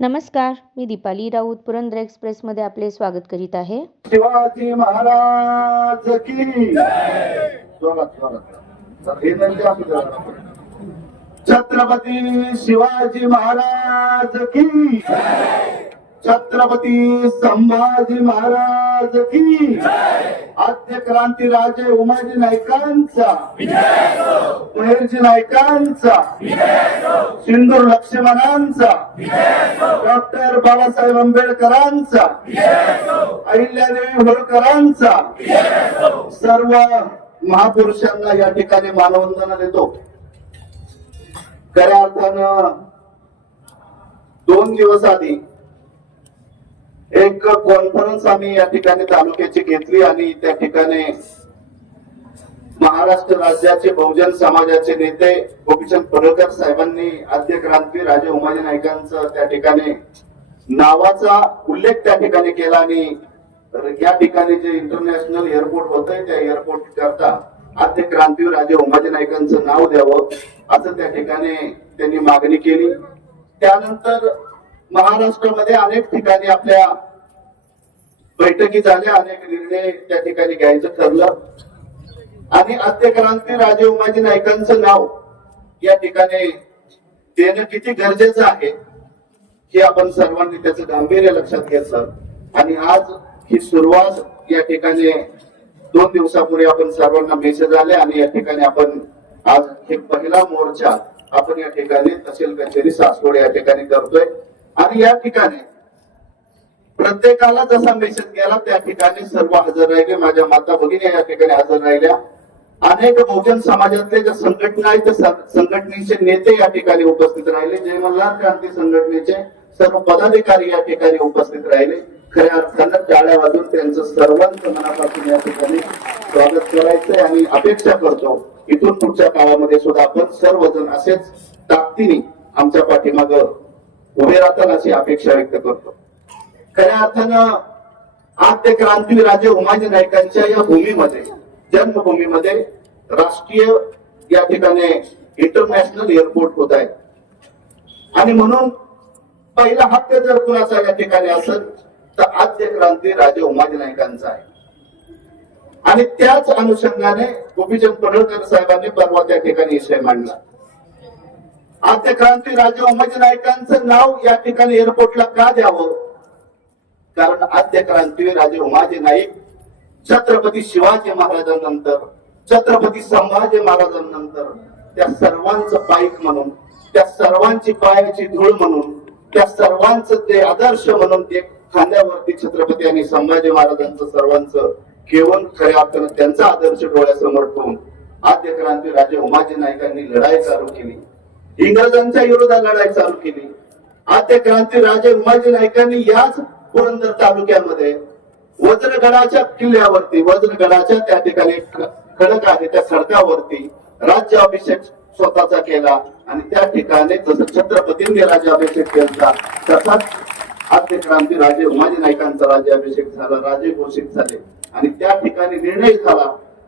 नमस्कार मी दीपाली राऊत पुरंदर एक्सप्रेसमध्ये आपले स्वागत करीत आहे. शिवाजी महाराज की म्हणजे छत्रपती शिवाजी महाराज की छत्रपती संभाजी महाराज की आद्य क्रांती राजे उमाजी नायकांचा महेरजी नायकांचा सिंदूर लक्ष्मणांचा. डॉक्टर बाबासाहेब आंबेडकरांचा. अहिल्यादेवी होळकरांचा. सर्व महापुरुषांना या ठिकाणी मानवंदना देतो. खऱ्या अर्थानं दोन दिवस आधी एक कॉन्फरन्स आम्ही या ठिकाणी तालुक्याची घेतली आणि त्या ठिकाणी महाराष्ट्र राज्याचे बहुजन समाजाचे नेते गोपीचंद पडळकर साहेबांनी आद्य क्रांती राजे उमाजी नायकांचं त्या ठिकाणी नावाचा उल्लेख त्या ठिकाणी केला आणि या ठिकाणी जे इंटरनॅशनल एअरपोर्ट होत त्या एअरपोर्ट करता आद्य क्रांती राजे उमाजी नायकांचं नाव द्यावं असं त्या ठिकाणी त्यांनी मागणी केली. त्यानंतर महाराष्ट्रामध्ये अनेक ठिकाणी आपल्या बैठकी झाल्या अनेक निर्णय त्या ठिकाणी घ्यायचं ठरलं. आणि आद्य क्रांती राजे उमाजी नायकांचं नाव या ठिकाणी देणं किती गरजेचं आहे हे आपण सर्वांनी त्याचं गांभीर्य लक्षात घेतलं आणि आज ही सुरुवात या ठिकाणी दोन दिवसापूर्वी आपण सर्वांना मेसेज आले आणि या ठिकाणी आपण आज हे पहिला मोर्चा आपण या ठिकाणी तहसील कचेरी सासवड या ठिकाणी करतोय. आणि या ठिकाणी प्रत्येकाला जसा मेसेज गेला त्या ठिकाणी सर्व हजर राहिले. माझ्या माता भगिनी या ठिकाणी हजर राहिल्या. अनेक बहुजन समाजातले ज्या संघटना आहेत त्या संघटनेचे नेते या ठिकाणी उपस्थित राहिले. जय मल्हार क्रांती संघटनेचे सर्व पदाधिकारी या ठिकाणी उपस्थित राहिले. खऱ्या अर्थानं टाळ्या वाजून त्यांचं सर्वांचं मनापासून या ठिकाणी स्वागत करायचंय आणि अपेक्षा करतो. इथून पुढच्या काळामध्ये सुद्धा आपण सर्वजण असेच ताकदीने आमच्या पाठीमागं उभे राहतात अशी अपेक्षा व्यक्त करतो. खऱ्या अर्थानं आद्य क्रांती राजे उमाजी नायकांच्या या भूमीमध्ये जन्मभूमीमध्ये राष्ट्रीय या ठिकाणी इंटरनॅशनल एअरपोर्ट होत आहे. आणि म्हणून पहिला हक्क जर कुणाचा या ठिकाणी असेल तर आद्य क्रांती राजे उमाजी नायकांचा आहे. आणि त्याच अनुषंगाने गोपीचंद पडळकर साहेबांनी परवा त्या ठिकाणी विषय मांडला. आद्य क्रांती राजे उमाजी नायकांचं नाव या ठिकाणी एअरपोर्टला का द्यावं? कारण आद्य क्रांती राजे उमाजी नाईक छत्रपती शिवाजी महाराजांनंतर छत्रपती संभाजी महाराजांनंतर त्या सर्वांचं पाईक म्हणून त्या सर्वांची पायाची धूळ म्हणून त्या सर्वांचं ते आदर्श म्हणून ते खांद्यावरती छत्रपती आणि संभाजी महाराजांचं सर्वांचं घेऊन खऱ्या अर्थानं त्यांचा आदर्श डोळ्यासमोर ठेवून आद्य क्रांती राजे उमाजी नाईकांनी लढाई चालू केली. इंग्रजांच्या विरोधात लढाई चालू केली. आद्य क्रांती राजे उमाजी नायकांनी याच पुरंदर तालुक्यामध्ये वज्रगडाच्या किल्ल्यावरती वज्रगडाच्या त्या ठिकाणी खडक आहे त्या खडकावरती राज्याभिषेक स्वतःचा केला आणि त्या ठिकाणी जसं छत्रपतींनी राज्याभिषेक केला तसाच आद्य क्रांती राजे उमाजी नायकांचा राज्याभिषेक झाला राजे घोषित झाले. आणि त्या ठिकाणी निर्णय झाला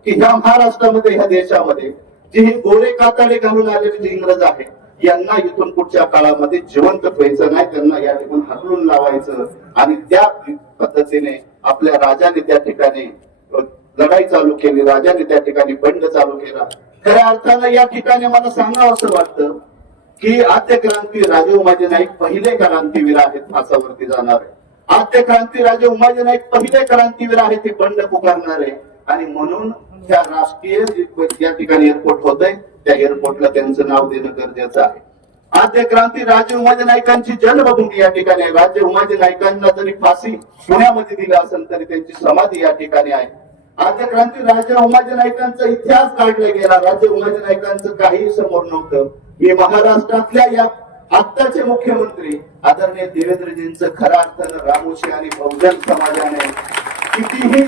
की ह्या महाराष्ट्रामध्ये ह्या देशामध्ये जी हे गोरे कातडे घालून आलेले जी इंग्रज आहे यांना इथून पुढच्या काळामध्ये जिवंत ठेवायचं नाही त्यांना या ठिकाणी हकलून लावायचं आणि त्या पद्धतीने आपल्या राजाने त्या ठिकाणी लढाई चालू केली राजाने त्या ठिकाणी बंड चालू केला. खऱ्या अर्थानं या ठिकाणी मला सांगावं असं वाटतं की आद्य क्रांती राजे उमाजी नाईक पहिले क्रांतीवीर आहेत फासावरती जाणारे. आद्य क्रांती राजे उमाजी नाईक पहिले क्रांतीवीर आहेत ते बंड पुकारणारे. आणि म्हणून त्या राष्ट्रीय या ठिकाणी एअरपोर्ट होत आहे त्या एअरपोर्टला त्यांचं नाव देणं गरजेचं आहे. आद्य क्रांती राजे उमाजी नाईकांची जन्मभूमी या ठिकाणी आहे. राजे उमाजी नाईकांना जरी फाशी पुण्यामध्ये दिला असेल तरी त्यांची समाधी या ठिकाणी आहे. आद्य क्रांती राजे उमाजी नाईकांचा इतिहास काढला गेला. राजे उमाजी नाईकांचं काही समोर नव्हतं. मी महाराष्ट्रातल्या या आत्ताचे मुख्यमंत्री आदरणीय देवेंद्रजींचं खऱ्या अर्थानं रामोशी आणि बहुजन समाजाने कितीही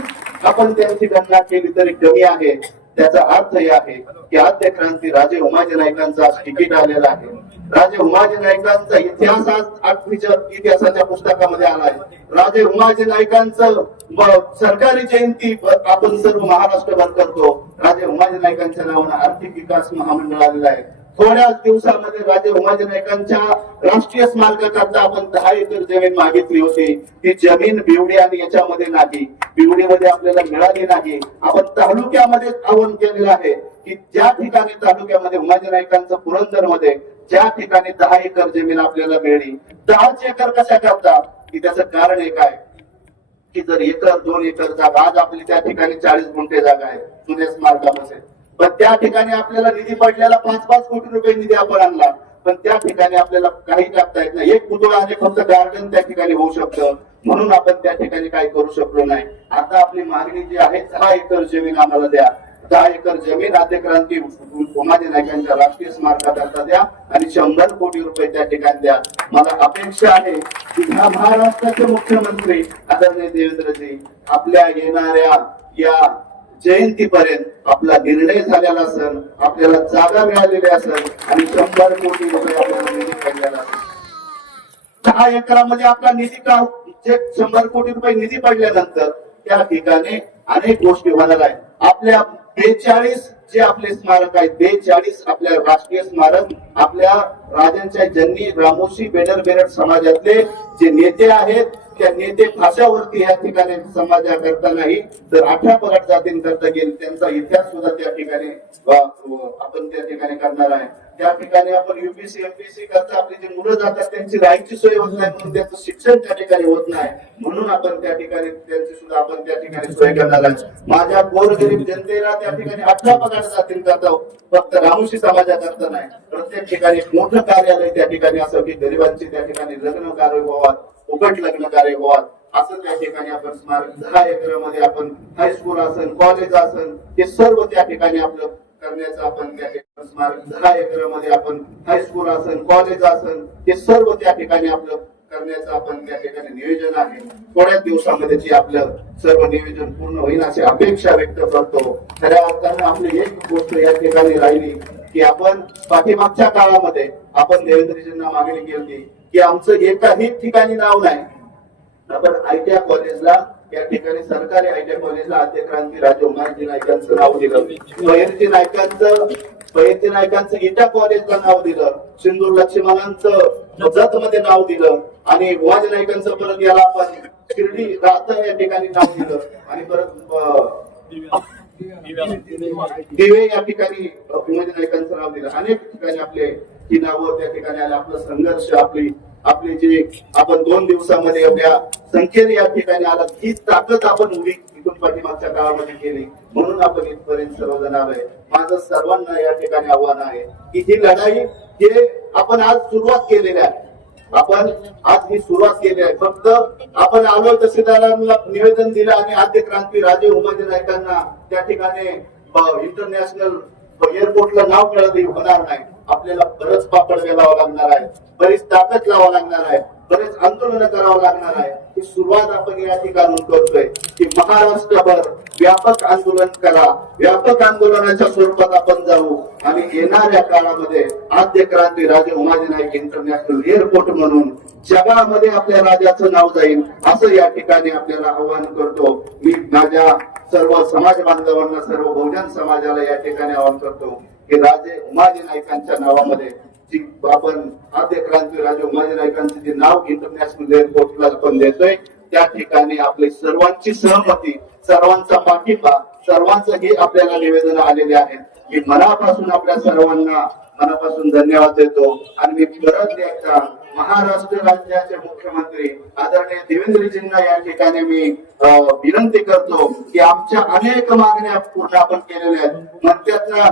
आपण त्यांची गणना केली तरी कमी आहे. त्याचा अर्थ हे आहे की आद्य क्रांती राजे उमाजी नायकांचं तिकीट आलेला आहे. राजे उमाजी नायकांचा इतिहास आज आठवीच्या इतिहासाच्या पुस्तकामध्ये आला आहे. राजे उमाजी नायकांचं सरकारी जयंती आपण सर्व महाराष्ट्रभर करतो. राजे उमाजी नायकांच्या नावानं आर्थिक विकास महामंडळ आलेला आहे. थोड्याच दिवसामध्ये राजे उमाजी नायकांच्या राष्ट्रीय स्मारकाकरता आपण दहा एकर जमीन मागितली होती. ती जमीन बिवडी आणि याच्यामध्ये नाही. बिवडीमध्ये आपल्याला मिळाली नाही. आपण तालुक्यामध्ये आव्हान केलेलं आहे की ज्या ठिकाणी तालुक्यामध्ये उमाजी नायकांचं पुरंदरमध्ये ज्या ठिकाणी दहा एकर जमीन आपल्याला मिळली. दहाच एकर कशा करता की त्याचं कारण एक आहे की जर एकर दोन एकर जागा आज आपली त्या ठिकाणी चाळीस गुंठे जागा आहे जुन्या स्मारकामध्ये. पण त्या ठिकाणी आपल्याला निधी पडलेला पाच पाच कोटी रुपये निधी आपण आणला. पण त्या ठिकाणी आपल्याला काही टाकता येत नाही. एक पुतळा आणि फक्त गार्डन त्या ठिकाणी होऊ शकतं. म्हणून आपण त्या ठिकाणी काही करू शकलो नाही. आता आपली मागणी जी आहे दहा एकर जमीन आम्हाला द्या. दहा एकर जमीन आद्यक्रांती उमाजी नायकांच्या राष्ट्रीय स्मारकाकरता द्या आणि शंभर कोटी रुपये त्या ठिकाणी द्या. मला अपेक्षा आहे की ह्या महाराष्ट्राचे मुख्यमंत्री आदरणीय देवेंद्रजी आपल्या येणाऱ्या या जयंतीपर्यंत आपला निर्णय झालेला असेल आपल्याला जागा मिळालेली असेल आणि शंभर कोटी रुपये आपल्याला निधी पडलेला असेल दहा एकरामध्ये आपला निधी का हो- जे शंभर कोटी रुपये निधी पडल्यानंतर त्या ठिकाणी अनेक गोष्टी होणार आहेत. आपल्या बेचाळीस जे आपले स्मारक आहेत बेचाळीस आपल्या राष्ट्रीय स्मारक आपल्या राजांच्या जन्नी रामोशी बेडर बेरड समाजातले जे नेते आहेत त्या नेते भाषावरती या ठिकाणी समाजा करता नाही तर अठरा पगड जातींकरता गेले त्यांचा इतिहास सुद्धा त्या ठिकाणी आपण त्या ठिकाणी करणार आहे. त्या ठिकाणी आपण युपीसी एमपीसी करता आपली जी मुलं जातात त्यांची राहायची सोय होत नाही म्हणून त्यांचं शिक्षण त्या ठिकाणी होत नाही. म्हणून आपण त्या ठिकाणी त्यांची सुद्धा आपण त्या ठिकाणी सोय करणार आहे. माझ्या गोरगरीब जनतेला त्या ठिकाणी अठरा पगार जातील करता फक्त रामुशी समाजाकरता नाही. प्रत्येक ठिकाणी मोठं कार्यालय त्या ठिकाणी असं की गरिबांची त्या ठिकाणी लग्न कार्य व्हावा. फुकट लग्न कार्य व्हावं. असं त्या ठिकाणी आपण स्मारक दहा एकरामध्ये आपण हायस्कूल असन कॉलेज असन हे सर्व त्या ठिकाणी आपलं करण्याचं आपण त्या ठिकाणी स्मारक दहा एकरामध्ये आपण हायस्कूल असन कॉलेज असन हे सर्व त्या ठिकाणी आपलं करण्याचं आपण त्या ठिकाणी नियोजन आहे. थोड्याच दिवसामध्ये ते आपलं सर्व नियोजन पूर्ण होईल अशी अपेक्षा व्यक्त करतो. खऱ्या अर्थानं आपली एक गोष्ट या ठिकाणी राहिली की आपण पाठीमागच्या काळामध्ये आपण देवेंद्रजींना मागणी केली. की आमचं एकाही ठिकाणी नाव नाही. आपण आयटीआय कॉलेजला या ठिकाणी सरकारी आयटीआय कॉलेजला आद्य क्रांती राजे उमाजी नायकांचं नाव दिलं. बहिरजी नायकांचं बहिरजी नायकांचं इटा कॉलेजला नाव दिलं. सिंदूर लक्ष्मणांचं जत मध्ये नाव दिलं. आणि वाज नायकांचं परत याला आपण शिर्डी राहता या ठिकाणी नाव दिलं. आणि परत दिवे या ठिकाणी उमेद नायकांचं नाव दिलं. अनेक ठिकाणी आपले ही नावं त्या ठिकाणी आले आपला संघर्ष आपली आपली जे आपण दोन दिवसामध्ये आपल्या संख्येने या ठिकाणी आला ही ताकद आपण उभी इथून पाठीमागच्या काळामध्ये केली. म्हणून आपण इथपर्यंत सर्वजण आलोय. माझं सर्वांना या ठिकाणी आव्हान आहे की ही लढाई हे आपण आज सुरुवात केलेली आहे. आपण आज ही सुरुवात केली आहे. फक्त आपण आलो तहसीलदारांना निवेदन दिलं आणि आद्य क्रांती राजे उमाजी नायकांना त्या ठिकाणी इंटरनॅशनल एअरपोर्टला नाव मिळाले होणार नाही. आपल्याला बरंच पापड घालावं लागणार आहे बरीच ताकद लावा लागणार आहे बरेच आंदोलन करावं लागणार आहे. ही सुरुवात आपण या ठिकाणून करतोय की महाराष्ट्रभर व्यापक आंदोलन करा. व्यापक आंदोलनाच्या स्वरूपात आपण जाऊ आणि येणाऱ्या काळामध्ये आद्य क्रांती राजे उमाजी नाईक इंटरनॅशनल एअरपोर्ट म्हणून जगामध्ये आपल्या राजाचं नाव जाईल असं या ठिकाणी आपल्याला आवाहन करतो. मी माझ्या सर्व समाज बांधवांना सर्व बहुजन समाजाला या ठिकाणी आवाहन करतो. की राजे उमाजी नाईकांच्या नावामध्ये जी आपण आद्य क्रांती राजे उमाजी नाईकांचे जे नाव इंटरनॅशनल एअरपोर्टला आपण देतोय. त्या ठिकाणी आपली सर्वांची सहमती सर्वांचा पाठिंबा सर्वांचं हे आपल्याला निवेदन आलेले आहेत मी मनापासून आपल्या सर्वांना मनापासून धन्यवाद देतो. आणि मी परत एकदा महाराष्ट्र राज्याचे मुख्यमंत्री आदरणीय देवेंद्रजींना या ठिकाणी मी अं, विनंती करतो की आमच्या अनेक मागण्या पूर्ण आपण केलेल्या आहेत. मग त्याचा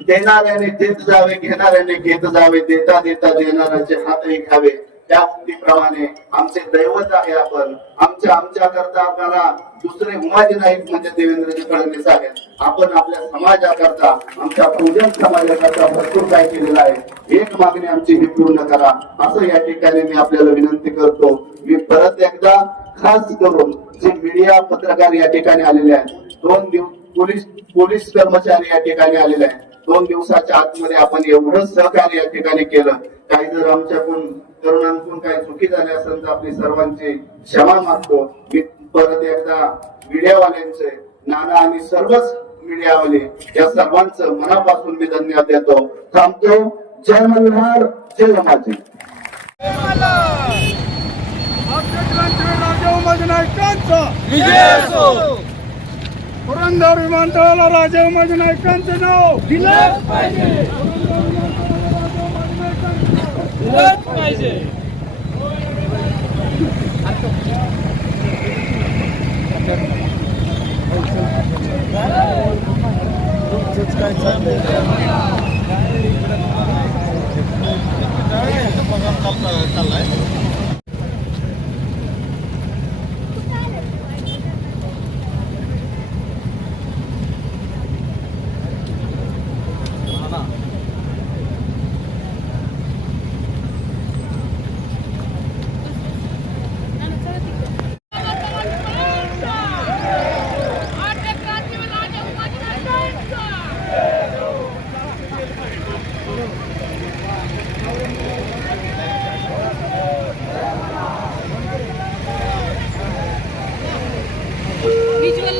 देणाऱ्याने देत जावे घेणाऱ्याने घेत जावे देता देता देणाऱ्याचे हातही घ्यावे. त्या उक्तीप्रमाणे आमचे दैवत आहे आपण. आमच्या आमच्या करता आपल्याला दुसरे उमाजी नाईक म्हणजे देवेंद्रजी फडणवीस आहेत. आपण आपल्या समाजाकरता आमच्या पूजन समाजाकरता भरपूर काय केलेलं आहे. एक मागणी आमची ही पूर्ण करा. असं या ठिकाणी मी आपल्याला विनंती करतो. मी परत एकदा खास करून जे मीडिया पत्रकार या ठिकाणी आलेले आहेत दोन दिवस पोलीस पोलीस कर्मचारी या ठिकाणी आलेले आहेत. दोन दिवसाच्या आतमध्ये आपण एवढं सहकार्य या ठिकाणी केलं. काही जर आमच्याकडून तरुणांकडून काही चुकी झाली असेल तर आपली सर्वांची क्षमा मागतो. मी परत एकदा मीडियावाल्यांचे नाना आणि सर्वच मीडियावाले या सर्वांचं मनापासून मी धन्यवाद देतो. थांबतो. जय मल्हार जय उमाजी पुरंदर विमानतळाला राजा उमाजी नाईकांचं नाव दिलंच पाहिजे. दिलंच पाहिजे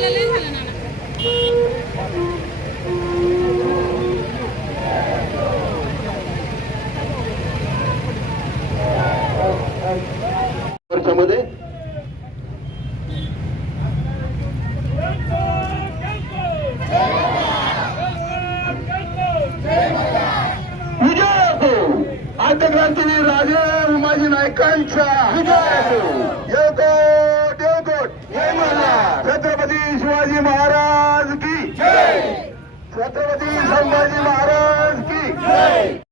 लय झालं ना वर्षामध्ये विजय असो आद्यक्रांतीवीर राजे उमाजी येवकोट जय मल्हार छत्रपती शिवाजी महाराज की. छत्रपती संभाजी महाराज की.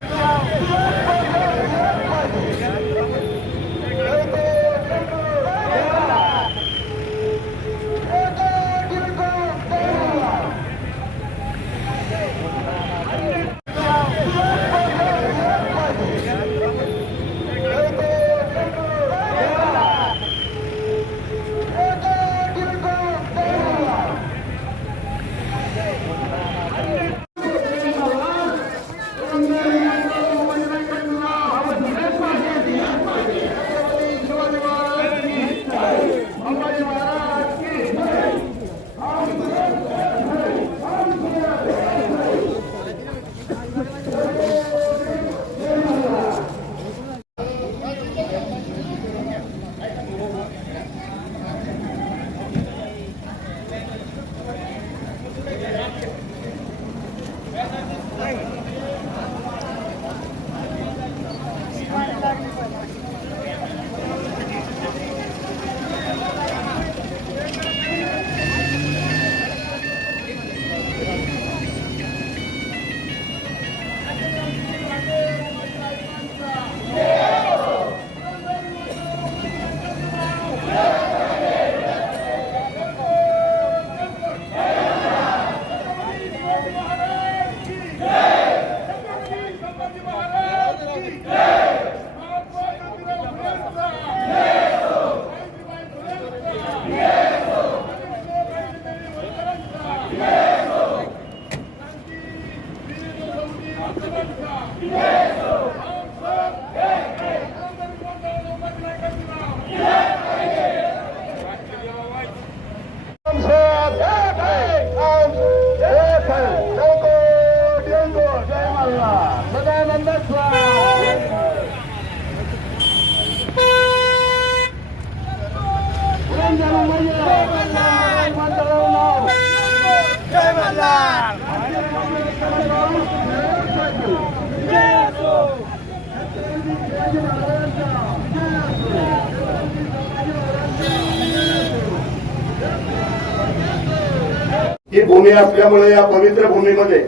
ही भूमी असल्यामुळे या पवित्र भूमीमध्ये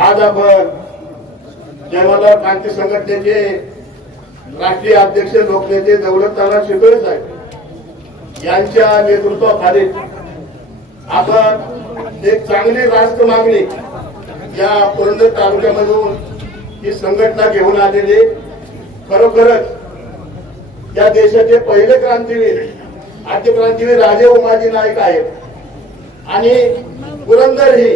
आज आपण जयमल्हार क्रांती संघटनेचे राष्ट्रीय अध्यक्ष लोकनेते दौलत तारा शितोळे साहेब यांच्या नेतृत्वाखाली आपण एक चांगली राष्ट्र मागणी या पुरंदर तालुक्यामधून ही संघटना घेऊन आलेली. खरोखरच या देशाचे पहिले क्रांतीवीर आद्य क्रांतीवीर राजे उमाजी नाईक आहेत. आणि पुरंदर ही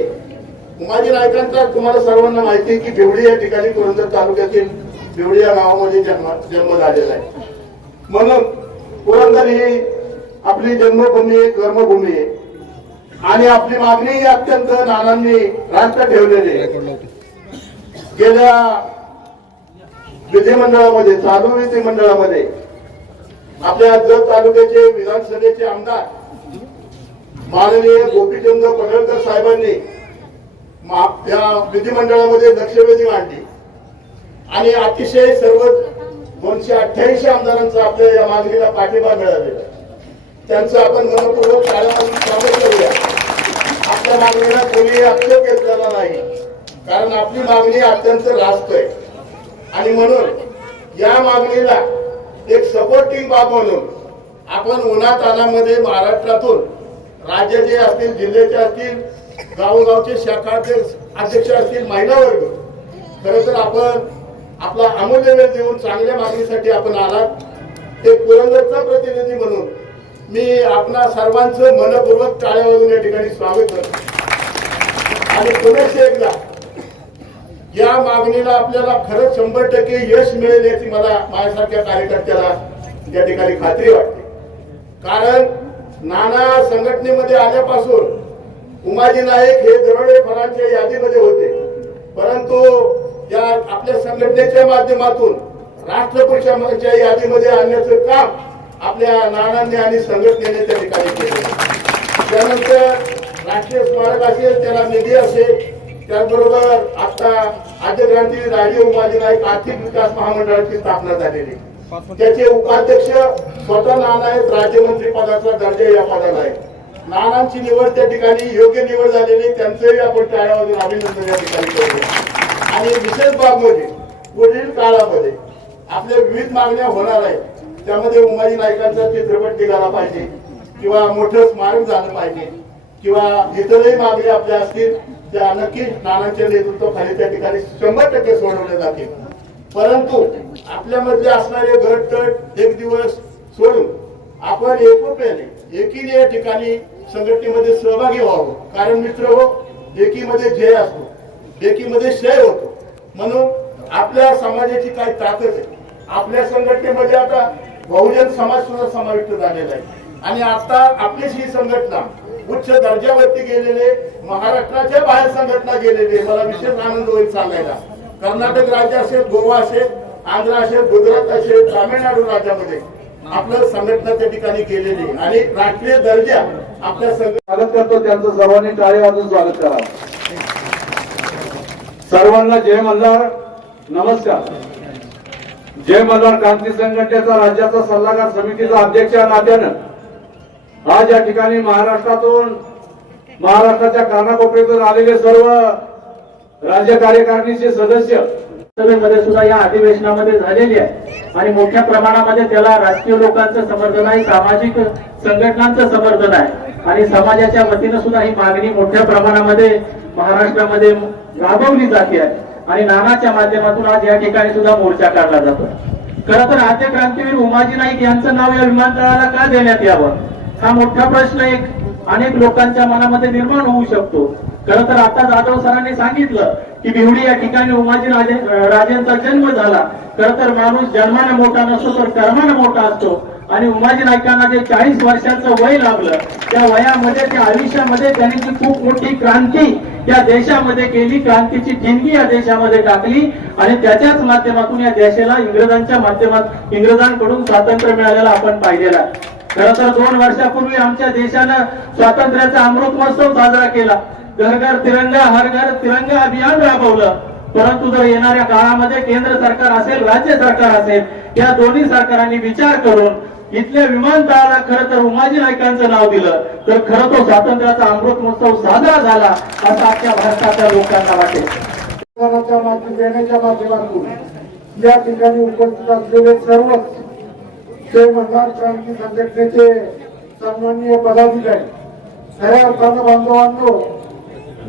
उमाजी नायकांचा तुम्हाला सर्वांना माहिती आहे की भिवडी या ठिकाणी पुरंदर तालुक्यातील भिवडी या गावामध्ये जन्म जन्म झालेला आहे म्हणून पुरंदर ही आपली जन्मभूमी आहे कर्मभूमी आहे आणि आपली मागणी अत्यंत नानांनी राष्ट्र ठेवलेली आहे. गेल्या विधिमंडळामध्ये चालू विधिमंडळामध्ये आपल्या जत तालुक्याचे विधानसभेचे आमदार माननीय गोपीचंद पडळकर साहेबांनी मा- या विधिमंडळामध्ये लक्षवेधी मांडली. आणि अतिशय सर्व दोनशे अठ्ठ्याऐंशी आमदारांचा आपल्या या मागणीला पाठिंबा मिळालेला त्यांचं आपण मनपूर्वक शाळेमध्ये स्वागत करूया. आपल्या मागणीला कोणी आक्षेप घेतलेला नाही. कारण आपली मागणी अत्यंत रास्त आहे. आणि म्हणून या मागणीला एक सपोर्टिंग बाब म्हणून आपण उन्हातानामध्ये महाराष्ट्रातून राज्याचे असतील जिल्ह्याचे असतील गावोगावचे शाखाचे अध्यक्ष असतील महिला वर्ग. खरं तर आपण आपला अमूल्य वेळ देऊन चांगल्या मागणीसाठी आपण आलात. ते पुरंदरचा प्रतिनिधी म्हणून मी आपणा सर्वांचं मनपूर्वक टाळ्या वाजून या ठिकाणी स्वागत करतो. आणि पुनश्च एकदा या मागणीला आपल्याला खरंच शंभर टक्के यश मिळेल याची मला माझ्यासारख्या कार्यकर्त्याला या ठिकाणी खात्री वाटते. कारण नाना संघटनेमध्ये आल्यापासून उमाजी नाईक हे दरोडे फरांच्या यादीमध्ये होते. परंतु या आपल्या संघटनेच्या माध्यमातून राष्ट्रपुरुषांच्या यादीमध्ये आणण्याचं काम आपल्या नानांनी आणि संघटनेने त्या ठिकाणी केले त्यानंतर राष्ट्रीय स्मारक असेल त्याला निधी असेल त्याचबरोबर आता आद्यक्रांती राजीव उमाजी नाईक आर्थिक विकास महामंडळाची स्थापना झालेली त्याचे उपाध्यक्ष स्वतः नाना आहेत राज्यमंत्री पदाचा दर्जा या पदाला आहे. नानांची निवड त्या ठिकाणी योग्य निवड झालेली त्यांचंही आपण टाळ्यामधून अभिनंदन या ठिकाणी करूया. आणि विशेष बाब म्हणजे पुढील काळामध्ये आपल्या विविध मागण्या होणार आहेत. त्यामध्ये उमाजी नायकांचा चित्रपट निघाला पाहिजे किंवा मोठं स्मारक झालं पाहिजे किंवा इतरही मागण्या आपल्या असतील त्या नक्कीच नानांच्या नेतृत्वाखाली त्या ठिकाणी शंभर टक्के सोडवल्या जातील. परंतु आपल्यामध्ये असणारे घटतट एक दिवस सोडून आपण एकोप्याने एकीने या ठिकाणी संघटनेमध्ये सहभागी व्हावं. कारण मित्र हो एकीमध्ये जय असतो एकीमध्ये क्षय होतो. म्हणून आपल्या समाजाची काय ताकद आहे? आपल्या संघटनेमध्ये आता बहुजन समाज सुद्धा समाविष्ट झालेला आहे. आणि आता आपलीच ही संघटना उच्च दर्जावरती गेलेले महाराष्ट्राच्या बाहेर संघटना गेलेली आहे. मला विशेष आनंद होईल सांगायला कर्नाटक राज्य असेल गोवा असेल आंध्र असेल गुजरात असेल तामिळनाडू राज्यामध्ये आपलं संघटना त्या ठिकाणी गेलेली आणि राष्ट्रीय दर्जा आपल्या संघ स्वागत करतो त्यांचं सर्वांनी. टाळी वाजून स्वागत करा. सर्वांना जय मल्हार. नमस्कार. जय मल्हार क्रांती संघटनेचा राज्याचा सल्लागार समितीचा अध्यक्ष नात्यानं आज या ठिकाणी महाराष्ट्रातून महाराष्ट्राच्या कानाकोपऱ्यातून आलेले सर्व राज्य कार्यकारिणीचे सदस्य सभेमध्ये सुद्धा या अधिवेशनामध्ये झालेली आहे. आणि मोठ्या प्रमाणामध्ये त्याला राजकीय लोकांचं समर्थन आहे सामाजिक संघटनांचं समर्थन आहे. आणि समाजाच्या वतीनं सुद्धा ही मागणी मोठ्या प्रमाणामध्ये महाराष्ट्रामध्ये राबवली जाते आहे. आणि नानाच्या माध्यमातून आज या ठिकाणी सुद्धा मोर्चा काढला जातो. खरं तर आद्य क्रांतीवीर उमाजी नाईक यांचं नाव या विमानतळाला का देण्यात यावं? हा मोठा प्रश्न एक अनेक लोकांच्या मनामध्ये निर्माण होऊ शकतो. खर तर आता जाधव सरांनी सांगितलं की बिवडी या ठिकाणी उमाजी राजे राजेंचा जन्म झाला. खर तर माणूस जन्मानं मोठा नसतो तर कर्मानं मोठा असतो. आणि उमाजी नायकांना जे चाळीस वर्षाचं वय लागलं त्या वयामध्ये त्या आयुष्यामध्ये त्यांनी जी खूप मोठी क्रांती या देशामध्ये केली क्रांतीची ठिणगी या देशामध्ये टाकली आणि त्याच्याच माध्यमातून या देशाला इंग्रजांच्या माध्यमात इंग्रजांकडून स्वातंत्र्य मिळालेलं आपण पाहिलेलं खरं तर दोन वर्षापूर्वी आमच्या देशानं स्वातंत्र्याचा अमृत महोत्सव साजरा केला. घर घर तिरंगा हर घर तिरंगा अभियान राबवलं. परंतु जर येणाऱ्या काळामध्ये केंद्र सरकार असेल राज्य सरकार असेल या दोन्ही सरकारांनी विचार करून इथल्या विमानतळाला खरं तर उमाजी नायकांचं नाव दिलं तर खरं तो स्वातंत्र्याचा अमृत महोत्सव साजरा झाला असं आजच्या भारताच्या लोकांना वाटेल. देण्याच्या माध्यमातून या ठिकाणी उपस्थित असलेले सर्वच क्रांती संघटनेचे सन्माननीय पदाधिकारी खऱ्या अर्थानं बांधवांनो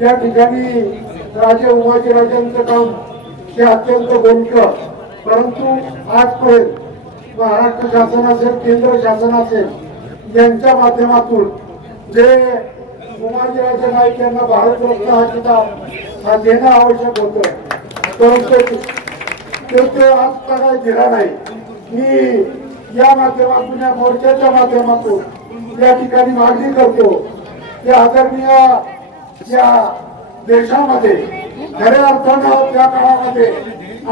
या ठिकाणी राजे उमाजी राजांचं काम हे अत्यंत बोलकं परंतु आजपर्यंत महाराष्ट्र शासन असेल केंद्र शासन असेल यांच्या माध्यमातून जे उमाजीराजे नाईक यांना भारतरत्न हा किताब हा देणं आवश्यक होतं. परंतु ते तो आज काय दिला नाही. मी या माध्यमातून या मोर्चाच्या माध्यमातून या ठिकाणी मागणी करतो. की आदरणीय या देशामध्ये खऱ्या अर्थानं त्या काळामध्ये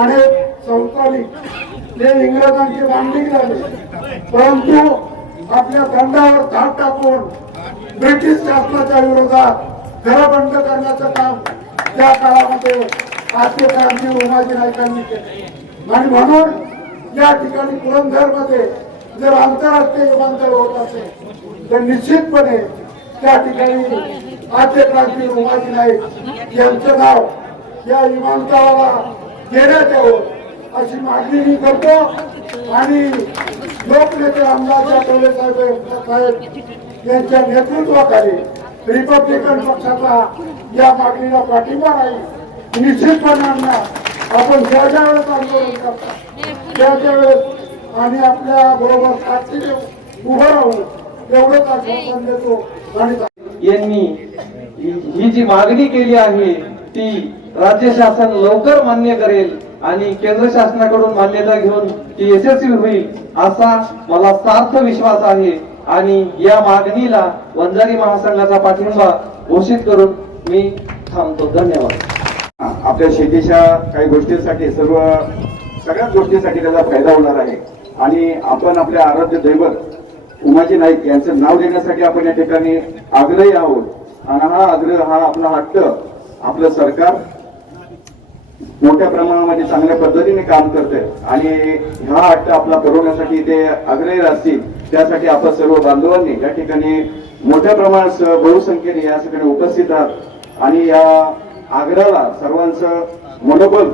अनेक संस्थानिक ते इंग्रजांची मांडणी झाले. परंतु आपल्या दंडावर धाड टाकून ब्रिटिश शासनाच्या विरोधात घरं बंद करण्याचं काम त्या काळामध्ये आजचे क्रांती उमाजी नायकांनी केले. आणि म्हणून या ठिकाणी पुरंदरमध्ये जर आंतरराष्ट्रीय विमानतळ होत असेल तर निश्चितपणे त्या ठिकाणी आद्य क्रांती उमाजी नाईक यांचं नाव या विमानतळाला देण्यात यावं अशी मागणी मी करतो. आणि लोकनेते आमदार जाटवले साहेब यांच्या नेतृत्वाखाली रिपब्लिकन पक्षाचा या मागणीला पाठिंबा नाही. निश्चितपणे आपण ज्या ज्या वेळेस आंदोलन करतो त्या त्या वेळेस आणि आपल्या बरोबर साक्षीने उभं राहू एवढंच आश्वासन देतो आणि यांनी ही जी मागणी केली आहे ती राज्य शासन लवकर मान्य करेल आणि केंद्र शासनाकडून मान्यता घेऊन ती यशस्वी होईल असा मला सार्थ विश्वास आहे. आणि या मागणीला वंजारी महासंघाचा पाठिंबा घोषित करून मी थांबतो. धन्यवाद. आपल्या शेतीच्या काही गोष्टींसाठी सर्व सगळ्याच गोष्टींसाठी त्याचा फायदा होणार आहे. आणि आपण आपल्या आराध्य दैवत उमाजी नाईक यांचं नाव देण्यासाठी आपण या ठिकाणी आग्रही आहोत. आणि हा आग्रह हा आपला हट्ट आपलं सरकार मोठ्या प्रमाणामध्ये चांगल्या पद्धतीने काम करते आणि हा हट्ट आपला पुरवण्यासाठी ते आग्रही असतील त्यासाठी आपण सर्व बांधवांनी या ठिकाणी मोठ्या प्रमाणात बहुसंख्येने या ठिकाणी उपस्थित आहात. आणि या आग्रहाला सर्वांचं मनोबल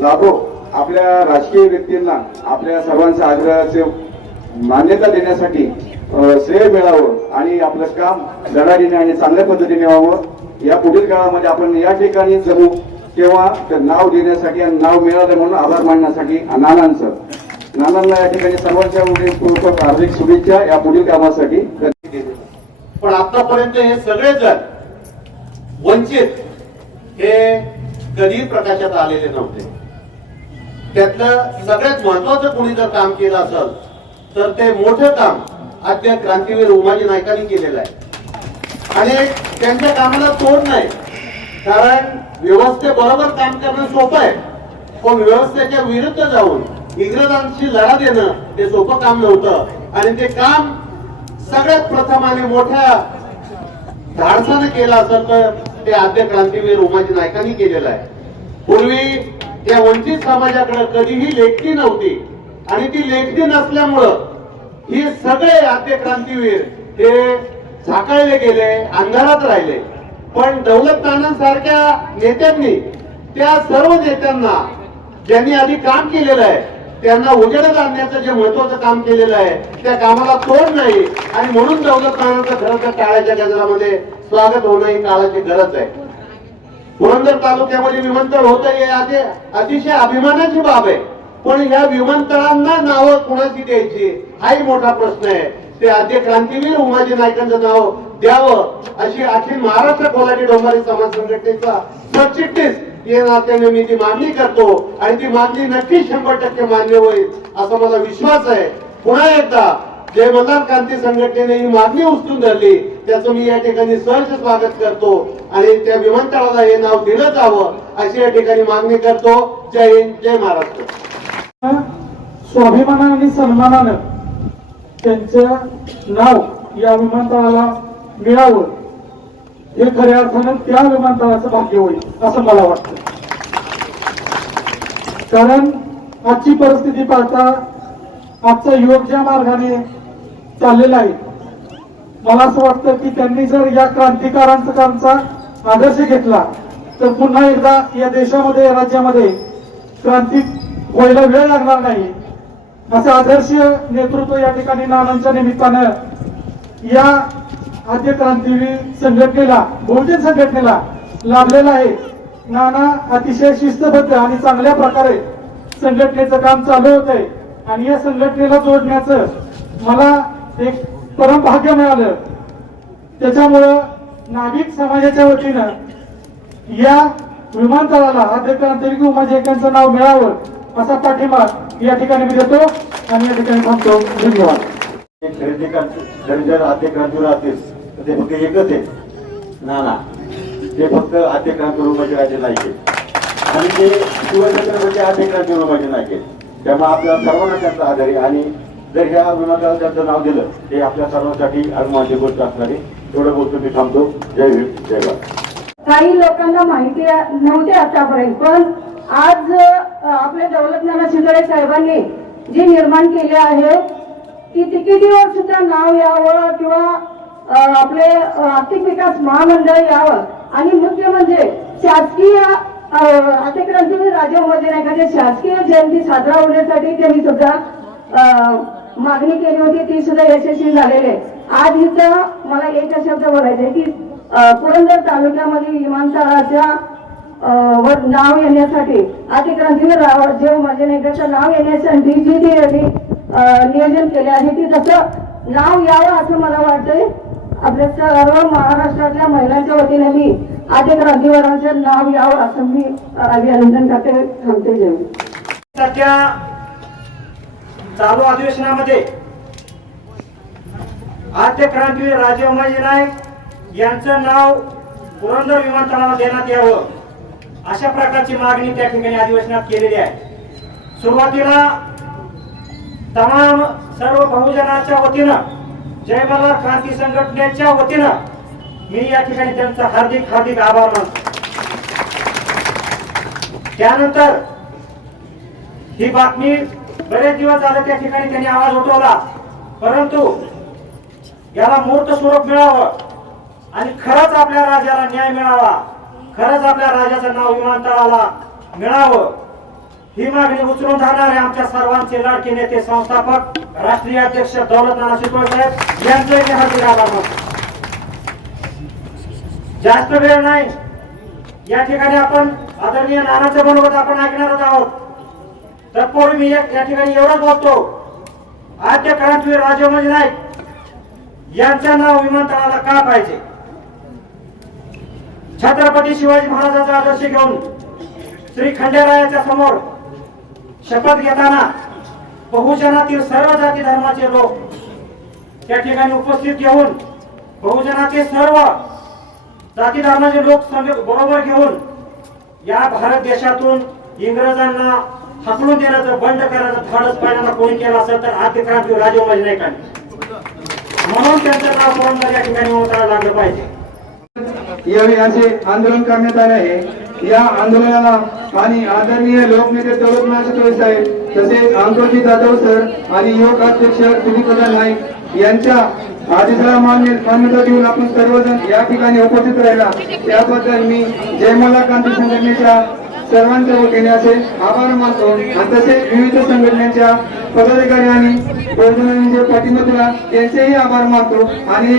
लाभो. आपल्या राजकीय व्यक्तींना आपल्या सर्वांचा आग्रहाचे मान्यता देण्यासाठी श्रेय मिळावं आणि आपलं काम धडाडीने आणि चांगल्या पद्धतीने व्हावं. या पुढील काळामध्ये आपण या ठिकाणी जमू तेव्हा ते नाव देण्यासाठी आणि नाव मिळालं म्हणून आभार मानण्यासाठी नानांचं. नानांना या ठिकाणी सर्वांच्या पूर्वक हार्दिक शुभेच्छा या पुढील कामासाठी. पण आतापर्यंत हे सगळेजण वंचित हे कधी प्रकाशात आलेले नव्हते. त्यातलं सगळ्यात महत्वाचं कोणी जर काम केलं असेल तर ते मोठं काम आद्य क्रांतीवीर उमाजी नायकांनी केलेलं आहे. आणि त्यांच्या कामाला तोड नाही. कारण व्यवस्थेबरोबर काम करणं सोपं आहे. पण व्यवस्थेच्या विरुद्ध जाऊन इंग्रजांशी लढा देणं ते सोपं काम नव्हतं. आणि ते काम सगळ्यात प्रथम आणि मोठ्या धाडसानं केलं असं तर ते आद्य क्रांतीवीर उमाजी नायकांनी केलेलं आहे. पूर्वी त्या वंचित समाजाकडे कधीही लेखणी नव्हती. आणि ती लेखणी नसल्यामुळं ही सगळे आद्य क्रांतीवीर हे झाकळले गेले अंधारात राहिले. पण दौलत सारख्या नेत्यांनी त्या सर्व नेत्यांना ज्यांनी आधी काम केलेलं आहे त्यांना उजेडात आणण्याचं जे महत्वाचं काम केलेलं आहे त्या कामाला तोड नाही. आणि म्हणून दौलत नानांचं खरं तर टाळ्याच्या गजरामध्ये स्वागत होणं ही काळाची गरज आहे. पुरंदर तालुक्यामध्ये विमानतळ होत हे अतिशय अभिमानाची बाब आहे. पण या विमानतळांना नावं कुणाची द्यायची? हाही मोठा प्रश्न आहे. ते आद्य क्रांतीवीर उमाजी नायकांचं नाव द्यावं अशी अखिल महाराष्ट्र कोल्हाटी डोंबारी समाज संघटनेचा सरचिटणीस या नात्याने मी ती मागणी करतो आणि ती मागणी नक्की शंभर टक्के मान्य होईल असा मला विश्वास आहे. पुन्हा एकदा जय मतदार क्रांती संघटनेने ही मागणी उचलून धरली. त्याचं मी या ठिकाणी सहर्ष स्वागत करतो आणि त्या विमानतळाला हे नाव दिलं जावं अशी या ठिकाणी मागणी करतो. जय हिंद जय महाराष्ट्र. स्वाभिमानानं आणि सन्मानानं त्यांचं नाव या विमानतळाला मिळावं. हे खऱ्या अर्थानं त्या विमानतळाचं भाग्य होईल असं मला वाटतं. कारण आजची परिस्थिती पाहता आजचा युवक ज्या मार्गाने चाललेला आहे मला असं वाटतं की त्यांनी जर या क्रांतिकारांचा आदर्श घेतला तर पुन्हा एकदा या देशामध्ये राज्यामध्ये क्रांती व्हायला वेळ लागणार नाही. असं आदर्श नेतृत्व या ठिकाणी नानांच्या निमित्तानं या आद्य क्रांतीवीर संघटनेला बहुजन संघटनेला लाभलेला आहे. नाना अतिशय शिस्तबद्ध आणि चांगल्या प्रकारे संघटनेचं काम चालू होत आहे आणि या संघटनेला जोडण्याचं मला एक परम भाग्य मिळालं. त्याच्यामुळं नागरिक समाजाच्या वतीनं या विमानतळाला आद्य क्रांतिवीर उमाजी एकांचं नाव मिळावं. असा पाठिंबा या ठिकाणी मी देतो आणि या ठिकाणी थांबतो. धन्यवाद. खरेदी जर आद्य क्रांतीवर तर ते फक्त एकच आहे. नाना ते फक्त आद्यक्रांती रूपाचे राजे नाही आणि ते शिवछत्रपती आद्यक्रांती रूपाचे नाही त्यामुळे आपल्या सर्वांना त्यांचा आदर आहे. आणि जर ह्या विमानाला त्यांचं नाव दिलं ते आपल्या सर्वांसाठी अभिमानाची गोष्ट असणार आहे. एवढं बोलतो मी थांबतो. जय भीम जय भारत. काही लोकांना माहिती नव्हते आतापर्यंत पण आज आपल्या आपले दौलतनाना शिंदे साहेबांनी जे निर्माण केले आहे की तिकिटीवर सुद्धा नाव यावं किंवा आपले आर्थिक विकास महामंडळ यावं. आणि मुख्य म्हणजे शासकीय अ, अतिक्रांती राजामध्ये नाही का शासकीय जयंती साजरा होण्यासाठी त्यांनी सुद्धा मागणी केली होती ती सुद्धा यशस्वी झालेली आहे. आज इथं मला एक शब्द बोलायचे की पुरंदर तालुक्यामध्ये विमानतळाच्या वर नाव येण्यासाठी अतिक्रांतीवीर रावळदेव माझेनेकरचं नाव येण्यासाठी जी जी यांनी, नियोजन केले आहे. ती तसं नाव यावं असं मला वाटतंय. आपल्या सर्व महाराष्ट्रातल्या महिलांच्या वतीने मी आदिक्रांतीवरांचं नाव यावं असं मी अभिनंदन करते थांबते जेव्हा सध्या चालू अधिवेशनामध्ये आद्य क्रांतीवीर राजे उमाजी नाईक यांचं नाव पुरंदर विमानतळाला देण्यात यावं. अशा प्रकारची मागणी त्या ठिकाणी अधिवेशनात केलेली आहे. सुरुवातीला तमाम सर्व बहुजनाच्या वतीनं जय मल्हार क्रांती संघटनेच्या वतीनं मी या ठिकाणी त्यांचा हार्दिक हार्दिक आभार मानतो. त्यानंतर ही बातमी बरेच दिवस झाले त्या ठिकाणी त्यांनी आवाज उठवला परंतु याला मूर्त स्वरूप मिळावं आणि खरंच आपल्या राजाला न्याय मिळावा खरंच आपल्या राजाचं नाव विमानतळाला मिळावं. ही मागणी उचलून धरणारे आमच्या सर्वांचे लाडके नेते संस्थापक राष्ट्रीय अध्यक्ष दौलत नाना शिकवळ साहेब यांचे मी हार्दिक आभार मानतो. जास्त वेळ नाही. या ठिकाणी आपण आदरणीय नानाच्या बरोबर आपण ऐकणारच आहोत. तत्पूर्वी मी एक- या ठिकाणी एवढंच बोलतो. आद्य क्रांतीवीर म्हणजे नाईक यांचं नाव विमानतळाला का पाहिजे? छत्रपती शिवाजी महाराजांचा आदर्श घेऊन श्री खंडेरायाच्या समोर शपथ घेताना बहुजनातील सर्व जाती धर्माचे लोक त्या ठिकाणी उपस्थित घेऊन बहुजनाचे सर्व जाती धर्माचे लोक बरोबर घेऊन या भारत देशातून इंग्रजांना हकलून देण्याचं बंड करायचं धाडस पहिल्यांदा कोणी केलं असेल तर आद्य क्रांती नाही नाईकांनी म्हणून त्यांचं नाव या ठिकाणी उतरायला लागलं पाहिजे? यावेळी असे आंदोलन करण्यात आले आहे. या आंदोलनाला आणि आदरणीय लोकनेते दौलतनाथ शितोळे साहेब तसेच आंतोजी जाधव सर आणि युवक अध्यक्ष सुनीप्रदा नाईक यांच्या आदेशाला मान्य मान्यता देऊन आपण सर्वजण या ठिकाणी उपस्थित राहिला. त्याबद्दल मी जयमला क्रांती संघटनेच्या सर्वांच्या वतीने असे आभार मानतो. आणि तसेच विविध संघटनेच्या पदाधिकारी आणि पाठिंबा दिला. त्यांचेही आभार मानतो. आणि